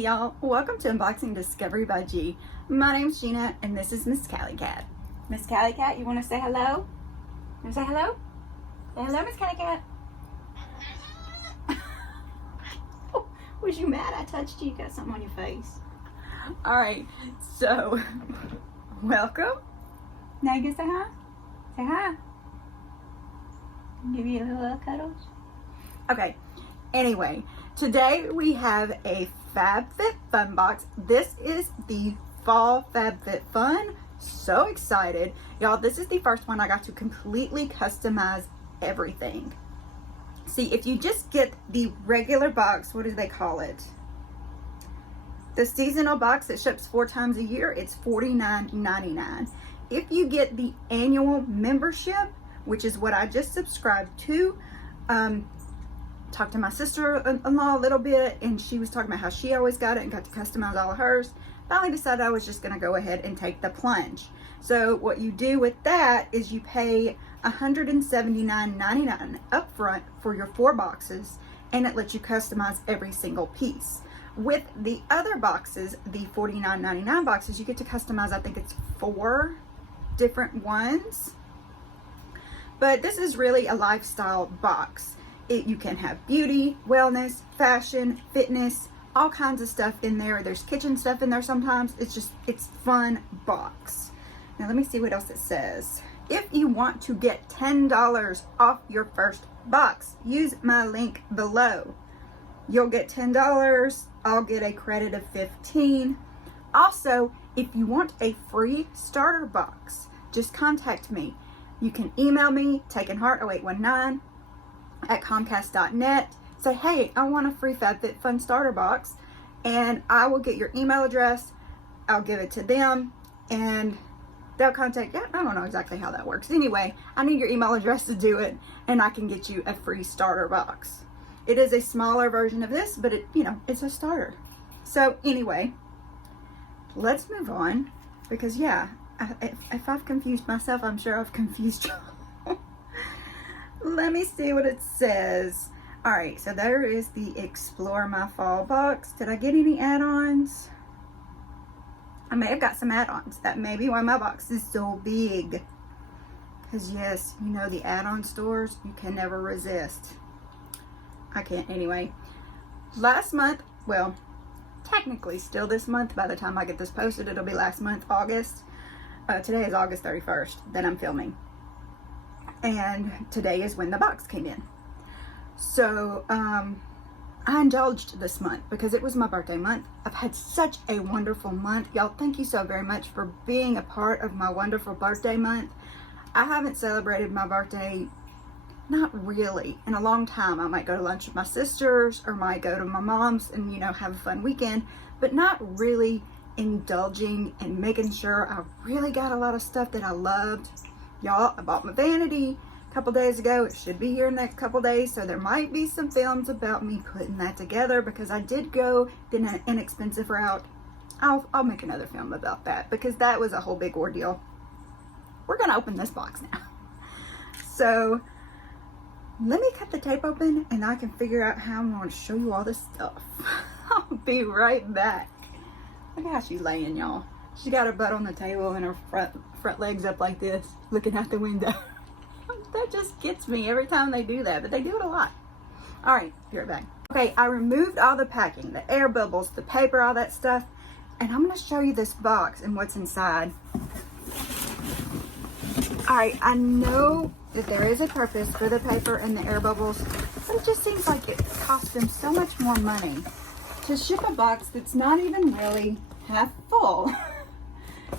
Hey y'all, welcome to Unboxing Discovery by G. My name's Gina and this is Miss Callie Cat. Miss Callie Cat, you want to say hello? You want to say hello? Say hello, Miss Callie Cat. Oh, was you mad I touched you? You got something on your face. Alright, so welcome. Now you can say hi. Say hi. Give you a little cuddles. Okay, anyway, today we have a FabFitFun box. This is the fall FabFitFun. So excited. Y'all, this is the first one I got to completely customize everything. See, if you just get the regular box, what do they call it? The seasonal box that ships 4 times a year, it's $49.99. If you get the annual membership, which is what I just subscribed to, talked to my sister-in-law a little bit, and she was talking about how she always got it and got to customize all of hers. Finally decided I was just going to go ahead and take the plunge. So what you do with that is you pay $179.99 upfront for your 4 boxes, and it lets you customize every single piece. With the other boxes, the $49.99 boxes, you get to customize, I think it's 4 different ones. But this is really a lifestyle box. You can have beauty, wellness, fashion, fitness, all kinds of stuff in there. There's kitchen stuff in there sometimes. It's fun box. Now let me see what else it says. If you want to get $10 off your first box, use my link below. You'll get $10. I'll get a credit of $15. Also, if you want a free starter box, just contact me. You can email me, takenheart0819 at comcast.net. Say, hey, I want a free FabFitFun starter box, and I will get your email address. I'll give it to them, and they'll contact you. I don't know exactly how that works. Anyway, I need your email address to do it, and I can get you a free starter box. It is a smaller version of this, but it's a starter. So anyway, let's move on, because yeah, if I've confused myself, I'm sure I've confused you. Let me see what it says. All right, so there is the Explore My Fall box. Did I get any add-ons? I may have got some add-ons. That may be why my box is so big. Because yes, you know the add-on stores, you can never resist. I can't anyway. Last month, well, technically still this month. By the time I get this posted, it'll be last month, August. Today is August 31st that I'm filming. And today is when the box came in. So I indulged this month because it was my birthday month. I've had such a wonderful month. Y'all, thank you so very much for being a part of my wonderful birthday month. I haven't celebrated my birthday, not really, in a long time. I might go to lunch with my sisters or might go to my mom's and have a fun weekend, but not really indulging and making sure I really got a lot of stuff that I loved. Y'all, I bought my vanity a couple days ago. It should be here in the next couple days, so there might be some films about me putting that together because I did go the inexpensive route. I'll make another film about that because that was a whole big ordeal. We're gonna open this box now. So let me cut the tape open and I can figure out how I'm going to show you all this stuff. I'll be right back. Look at how she's laying, y'all. She got her butt on the table and her front legs up like this, looking out the window. That just gets me every time they do that, but they do it a lot. All right, be right back. Okay, I removed all the packing, the air bubbles, the paper, all that stuff, and I'm going to show you this box and what's inside. All right, I know that there is a purpose for the paper and the air bubbles, but it just seems like it costs them so much more money to ship a box that's not even really half full.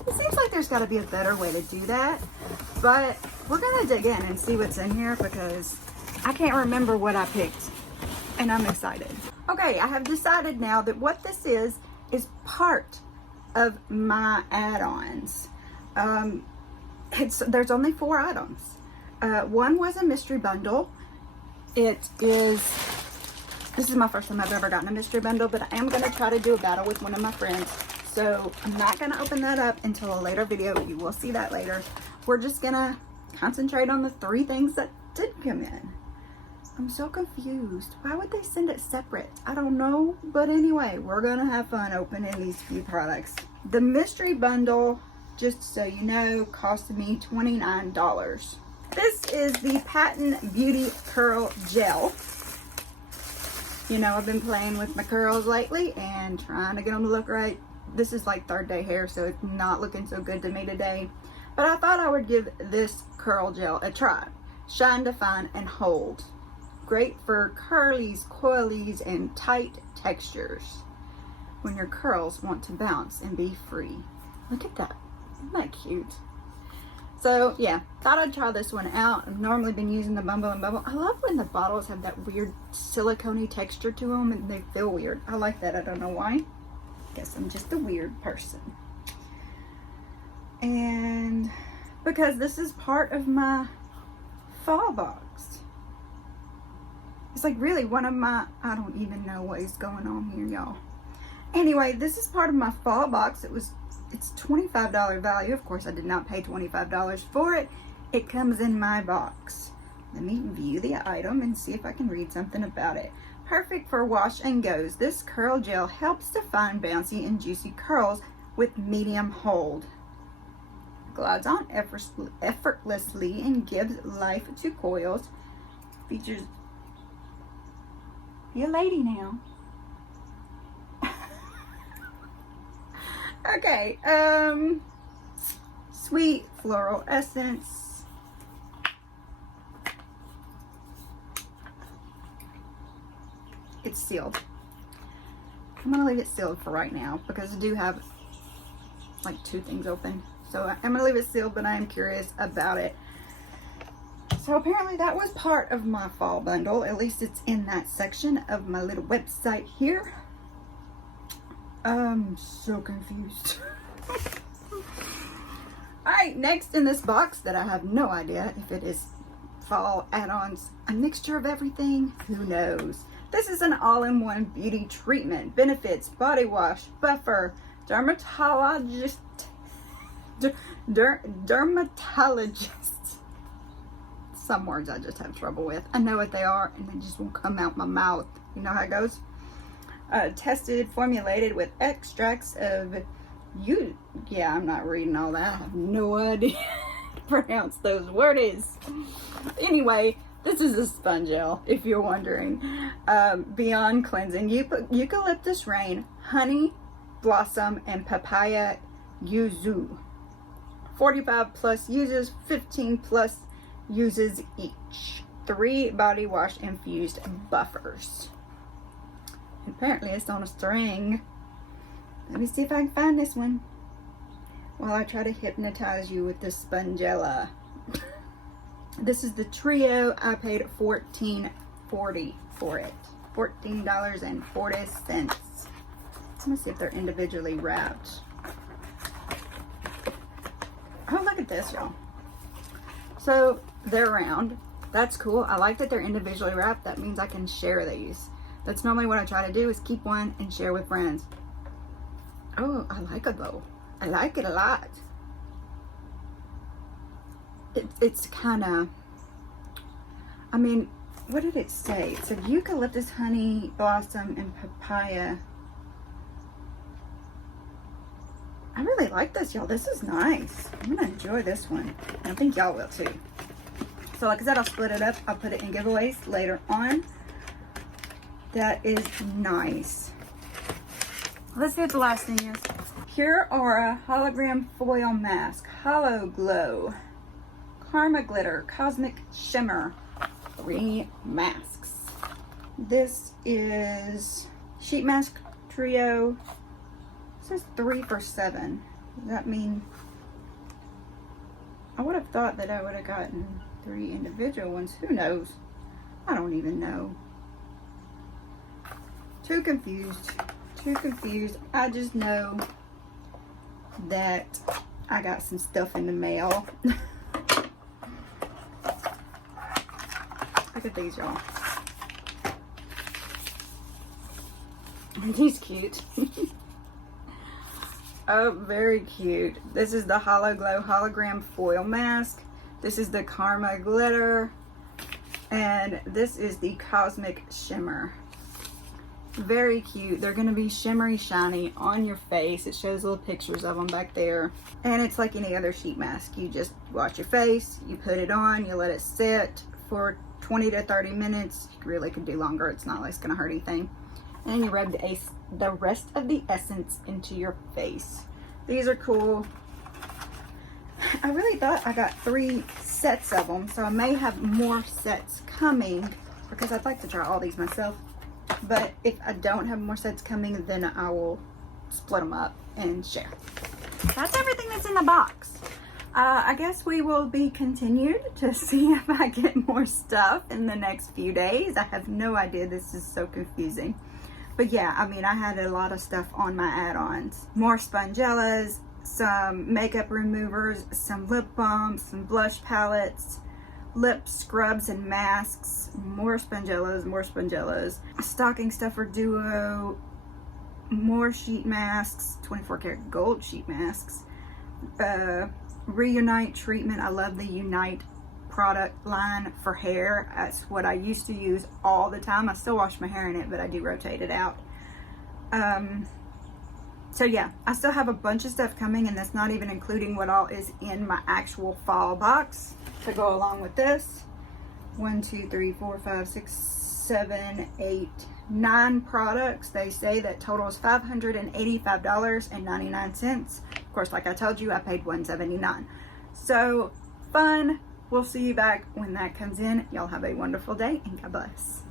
It seems like there's got to be a better way to do that, but we're going to dig in and see what's in here because I can't remember what I picked, and I'm excited. Okay, I have decided now that what this is part of my add-ons. There's only 4 items. One was a mystery bundle. This is my first time I've ever gotten a mystery bundle, but I am going to try to do a battle with one of my friends. So I'm not going to open that up until a later video. You will see that later. We're just going to concentrate on the 3 things that did come in. I'm so confused. Why would they send it separate? I don't know. But anyway, we're going to have fun opening these few products. The mystery bundle, just so you know, cost me $29. This is the Patent Beauty Curl Gel. You know, I've been playing with my curls lately and trying to get them to look right. This is like third day hair, so it's not looking so good to me today. But I thought I would give this curl gel a try. Shine, define, and hold. Great for curlies, coilies, and tight textures when your curls want to bounce and be free. Look at that. Isn't that cute? So yeah, thought I'd try this one out. I've normally been using the Bumble and Bubble. I love when the bottles have that weird silicone-y texture to them and they feel weird. I like that. I don't know why. Guess I'm just a weird person. And because this is part of my fall box. It's like really one of my, I don't even know what is going on here, y'all. Anyway, this is part of my fall box. It's $25 value. Of course, I did not pay $25 for it. It comes in my box. Let me view the item and see if I can read something about it. Perfect for wash and goes. This curl gel helps define bouncy and juicy curls with medium hold. Glides on effortlessly and gives life to coils. Features. Be a lady now. Okay, sweet floral essence. It's sealed. I'm gonna leave it sealed for right now because I do have like 2 things open. So I'm gonna leave it sealed, but I am curious about it. So apparently that was part of my fall bundle. At least it's in that section of my little website here. I'm so confused. Alright, next in this box that I have no idea if it is fall add-ons, a mixture of everything, who knows. This is an all-in-one beauty treatment. Benefits, body wash, buffer, dermatologist. Some words I just have trouble with. I know what they are and they just won't come out my mouth. You know how it goes? Tested, formulated with extracts of yeah, I'm not reading all that. I have no idea how to pronounce those words. Anyway, this is a spongelle, if you're wondering. Beyond cleansing, eucalyptus rain, honey, blossom, and papaya yuzu. 45 plus uses, 15 plus uses each. 3 body wash infused buffers. Apparently it's on a string. Let me see if I can find this one while I try to hypnotize you with this spongella. This is the trio. I paid $14.40 for it. $14.40. Let me see if they're individually wrapped. Oh, look at this, y'all. So they're round. That's cool. I like that they're individually wrapped. That means I can share these. That's normally what I try to do, is keep one and share with friends. Oh, I like it though. I like it a lot. It's kind of, I mean, what did it say? It said eucalyptus, honey, blossom, and papaya. I really like this, y'all. This is nice. I'm gonna enjoy this one. I think y'all will too. So like I said, I'll split it up. I'll put it in giveaways later on. That is nice. Let's see what the last thing is. Pure Aura Hologram Foil Mask. Hollow Glow. Karma Glitter. Cosmic Shimmer. 3 masks. This is Sheet Mask Trio. It says 3 for $7. Does that mean... I would have thought that I would have gotten 3 individual ones. Who knows? I don't even know. Too confused. Too confused. I just know that I got some stuff in the mail. Look at these, y'all. Aren't these cute? Oh, very cute. This is the Hollow Glow Hologram Foil Mask. This is the Karma Glitter. And this is the Cosmic Shimmer. Very cute. They're going to be shimmery shiny on your face. It shows little pictures of them back there. And it's like any other sheet mask. You just wash your face, you put it on, you let it sit for 20 to 30 minutes. You really could do longer. It's not like it's going to hurt anything. And you rub the rest of the essence into your face. These are cool. I really thought I got 3 sets of them, so I may have more sets coming because I'd like to try all these myself. But if I don't have more sets coming, then I will split them up and share. That's everything that's in the box. I guess we will be continued to see if I get more stuff in the next few days. I have no idea. This is so confusing. But yeah, I mean, I had a lot of stuff on my add-ons. More spongellas, some makeup removers, some lip balms, some blush palettes, lip scrubs and masks, more spongellas, a stocking stuffer duo, more sheet masks, 24 karat gold sheet masks, Reunite treatment. I love the Unite product line for hair. That's what I used to use all the time. I still wash my hair in it, but I do rotate it out. So yeah, I still have a bunch of stuff coming, and that's not even including what all is in my actual fall box to go along with this. 1, 2, 3, 4, 5, 6, 7, 8, 9 products. They say that totals $585.99. Of course, like I told you, I paid $179. So fun. We'll see you back when that comes in. Y'all have a wonderful day, and God bless.